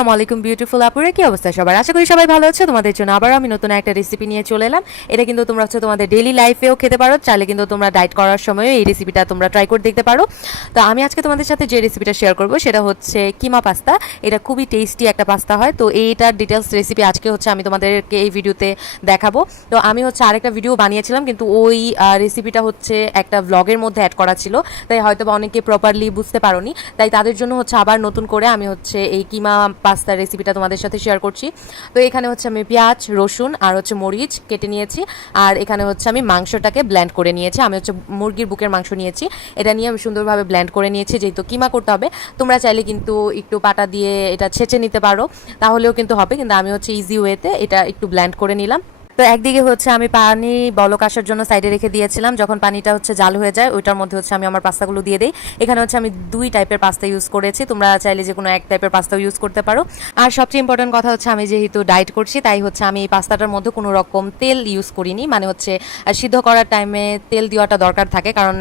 আসসালামু আলাইকুম বিউটিফুল আপুরা, কি অবস্থা সবার? আশা করি সবাই ভালো আছে। তোমাদের জন্য আবার আমি নতুন একটা রেসিপি নিয়ে চলে এলাম। এটা কিন্তু তোমরা তোমাদের ডেইলি লাইফেও খেতে পারো, চাইলে কিন্তু তোমরা ডায়েট করার সময় এই রেসিপিটা তোমরা ট্রাই করে দেখতে পারো। তো আমি আজকে তোমাদের সাথে যে রেসিপিটা শেয়ার করব সেটা হচ্ছে কিমা পাস্তা। এটা খুবই টেস্টি একটা পাস্তা হয়। তো এইটার ডিটেলস রেসিপি আজকে আমি তোমাদেরকে এই ভিডিওতে দেখাবো। তো আমি আরেকটা ভিডিও বানিয়েছিলাম, কিন্তু ওই রেসিপিটা একটা ব্লগের মধ্যে অ্যাড করা ছিল, তাই হয়তো অনেকে প্রপারলি বুঝতে পারোনি। তাই তাদের জন্য আবার নতুন করে আমি এই কিমা পাস্তার রেসিপিটা তোমাদের সাথে শেয়ার করছি। তো এখানে আমি পেঁয়াজ, রসুন আর মরিচ কেটে নিয়েছি। আর এখানে আমি মাংসটাকে ব্লেন্ড করে নিয়েছি। আমি মুরগির বুকের মাংস নিয়েছি। এটা নিয়ে আমি সুন্দরভাবে ব্লেন্ড করে নিয়েছি। যেহেতু কিমা করতে হবে, তোমরা চাইলে কিন্তু একটু পাটা দিয়ে এটা ছেঁচে নিতে পারো, তাহলেও কিন্তু হবে। কিন্তু আমি ইজি ওয়েতে এটা একটু ব্লেন্ড করে নিলাম। তো একদিকে আমি পানি বলক আসার জন্য সাইডে রেখে দিয়েছিলাম। যখন পানিটা জাল হয়ে যায়, ওইটার মধ্যে আমি আমার পাস্তাগুলো দিয়ে দিই। এখানে আমি দুই টাইপের পাস্তা ইউজ করেছি, তোমরা চাইলে যে কোনো এক টাইপের পাস্তাও ইউজ করতে পারো। আর সবচেয়ে ইম্পর্টেন্ট কথা আমি যেহেতু ডায়েট করছি, তাই আমি এই পাস্তাটার মধ্যে কোনো রকম তেল ইউজ করিনি। মানে সিদ্ধ করার টাইমে তেল দেওয়াটা দরকার থাকে, কারণ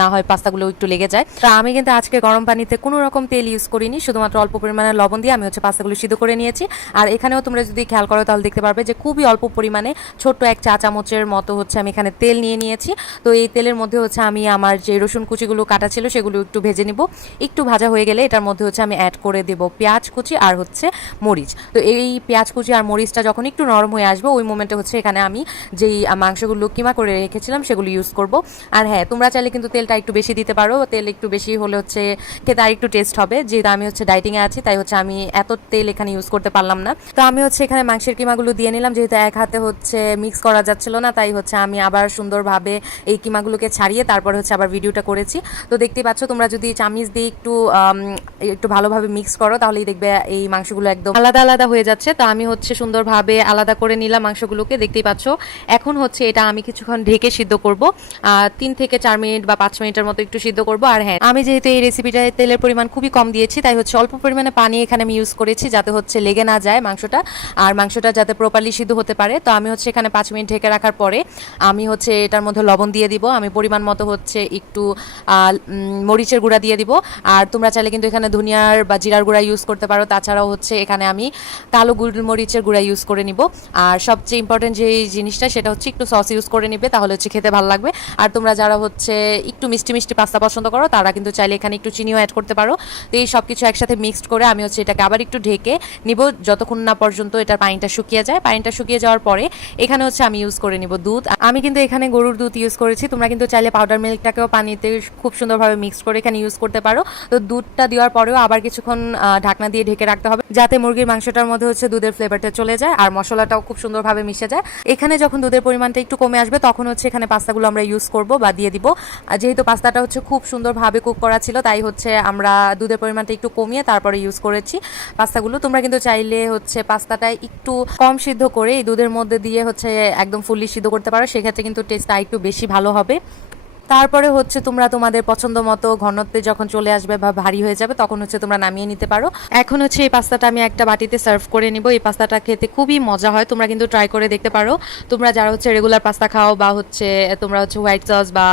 না হয় পাস্তাগুলো একটু লেগে যায়। তো আমি কিন্তু আজকে গরম পানিতে কোনো রকম তেল ইউজ করিনি, শুধুমাত্র অল্প পরিমাণে লবণ দিয়ে আমি পাস্তাগুলো সিদ্ধ করে নিয়েছি। আর এখানেও তোমরা যদি খেয়াল করো তাহলে দেখতে পারবে যে খুবই অল্প পরিমাণে ছোট্ট এক চা চামচের মতো আমি এখানে তেল নিয়ে নিয়েছি। তো এই তেলের মধ্যে আমি আমার যে রসুন কুচিগুলো কাটা ছিল সেগুলো একটু ভেজে নিব। একটু ভাজা হয়ে গেলে এটার মধ্যে আমি অ্যাড করে দেব পেঁয়াজ কুচি আর মরিচ। তো এই পেঁয়াজ কুচি আর মরিচটা যখন একটু নরম হয়ে আসবে, ওই মোমেন্টে এখানে আমি যেই মাংসগুলো কিমা করে রেখেছিলাম সেগুলো ইউজ করব। আর হ্যাঁ, তোমরা চাইলে কিন্তু তেলটা একটু বেশি দিতে পারো। তেল একটু বেশি হলে খেতে আর একটু টেস্ট হবে। যেহেতু আমি ডাইটিংয়ে আছি, তাই আমি এত তেল এখানে ইউজ করতে পারলাম না। তো আমি এখানে মাংসের কিমাগুলো দিয়ে নিলাম। যেহেতু এক হাতে মিক্স করা যাচ্ছিল না, তাই আমি আবার সুন্দরভাবে এই কিমাগুলোকে ছাড়িয়ে তারপর আবার ভিডিওটা করেছি। তো দেখতেই পাচ্ছ, তোমরা যদি চামিচ দিয়ে একটু ভালোভাবে মিক্স করো, তাহলেই দেখবে এই মাংসগুলো একদম আলাদা আলাদা হয়ে যাচ্ছে। তো আমি সুন্দরভাবে আলাদা করে নিলাম মাংসগুলোকে, দেখতেই পাচ্ছ। এখন এটা আমি কিছুক্ষণ ঢেকে সিদ্ধ করব, 3 থেকে 4 মিনিট বা 5 মিনিটের মতো একটু সিদ্ধ করব। আর হ্যাঁ, আমি যেহেতু এই রেসিপিটায় তেলের পরিমাণ খুবই কম দিয়েছি, তাই অল্প পরিমাণে পানি এখানে আমি ইউজ করেছি, যাতে লেগে না যায় মাংসটা, আর মাংসটা যাতে প্রপারলি সিদ্ধ হতে পারে। তো আমি এখানে 5 মিনিট ঢেকে রাখার পরে আমি এটার মধ্যে লবণ দিয়ে দিব। আমি পরিমাণ মতো একটু মরিচের গুঁড়া দিয়ে দিব। আর তোমরা চাইলে কিন্তু এখানে ধনিয়ার বা জিরার গুঁড়া ইউজ করতে পারো। তাছাড়াও এখানে আমি কালো গোলমরিচের গুঁড়া ইউজ করে নিব। আর সবচেয়ে ইম্পর্টেন্ট যে জিনিসটা, সেটা একটু সস ইউজ করে নিবে, তাহলে খেতে ভালো লাগবে। আর তোমরা যারা একটু মিষ্টি মিষ্টি পাস্তা পছন্দ করো, তারা কিন্তু চাইলে এখানে একটু চিনিও অ্যাড করতে পারো। তো এই সব কিছু একসাথে মিক্সড করে আমি এটাকে আবার একটু ঢেকে নিব, যতক্ষণ না পর্যন্ত এটার পানিটা শুকিয়ে যায়। পানিটা শুকিয়ে যাওয়ার পরে এখানে আমি ইউজ করে নিব দুধ। আমি কিন্তু এখানে গরুর দুধ ইউজ করেছি। তোমরা কিন্তু চাইলে পাউডার মিল্কটাকেও পানিতে খুব সুন্দরভাবে মিক্স করে এখানে ইউজ করতে পারো। তো দুধটা দেওয়ার পরেও আবার কিছুক্ষণ ঢাকনা দিয়ে ঢেকে রাখতে হবে, যাতে মুরগির মাংসটার মধ্যে দুধের ফ্লেভারটা চলে যায় আর মশলাটাও খুব সুন্দরভাবে মিশে যায়। এখানে যখন দুধের পরিমাণটা একটু কমে আসবে, তখন এখানে পাস্তাগুলো আমরা ইউজ করব বা দিয়ে দিব। আর যেহেতু পাস্তাটা খুব সুন্দরভাবে কুক করা ছিল, তাই আমরা দুধের পরিমাণটা একটু কমিয়ে তারপরে ইউজ করেছি পাস্তাগুলো। তোমরা কিন্তু চাইলে পাস্তাটা একটু কম সিদ্ধ করে এই দুধের মধ্যে দিয়ে একদম ফুললি সিদ্ধ করতে পারো, সেক্ষেত্রে কিন্তু টেস্টটা একটু বেশি ভালো হবে। তারপরে তোমরা তোমাদের পছন্দ মতো ঘনত্বে যখন চলে আসবে বা ভারী হয়ে যাবে, তখন তোমরা নামিয়ে নিতে পারো। এখন এই পাস্তাটা আমি একটা বাটিতে সার্ভ করে নিব। এই পাস্তাটা খেতে খুবই মজা হয়, তোমরা কিন্তু ট্রাই করে দেখতে পারো। তোমরা যারা রেগুলার পাস্তা খাও, বা তোমরা হোয়াইট সস বা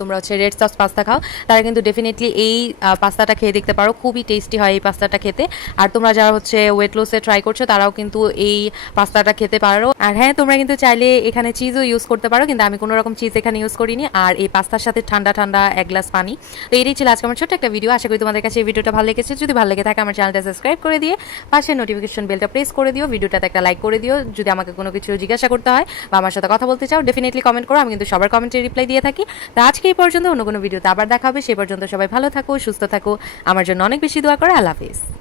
তোমরা রেড সস পাস্তা খাও, তারা কিন্তু ডেফিনেটলি এই পাস্তাটা খেয়ে দেখতে পারো। খুবই টেস্টি হয় এই পাস্তাটা খেতে। আর তোমরা যারা ওয়েট লসে ট্রাই করছো, তারাও কিন্তু এই পাস্তাটা খেতে পারো। আর হ্যাঁ, তোমরা কিন্তু চাইলে এখানে চিজও ইউজ করতে পারো, কিন্তু আমি কোনো রকম চিজ এখানে ইউজ করিনি। আর এই পাস্তার সাথে ঠান্ডা ঠান্ডা এক গ্লাস পানি। তো এটাই ছিল আজকে আমার ছোট্ট একটা ভিডিও। আশা করি তোমাদের কাছে এই ভিডিওটা ভালো লেগেছে। যদি ভালো লেগে থাকে, আমার চ্যানেলটা সাবস্ক্রাইব করে দিয়ে পাশে নোটিফিকেশন বেলটা প্রেস করে দিও। ভিডিওটাতে একটা লাইক করে দিও। যদি আমাকে কোনো কিছু জিজ্ঞাসা করতে হয় বা আমার সাথে কথা বলতে চাও, ডেফিনেটলি কমেন্ট করো। আমি কিন্তু সবার কমেন্টে রিপ্লাই দিয়ে থাকি। তো আজকে এই পর্যন্ত, অন্য কোনো ভিডিওতে আবার দেখা হবে। সেই পর্যন্ত সবাই ভালো থাকো, সুস্থ থাকো। আমার জন্য অনেক বেশি দোয়া করো। আল্লাহ হাফেজ।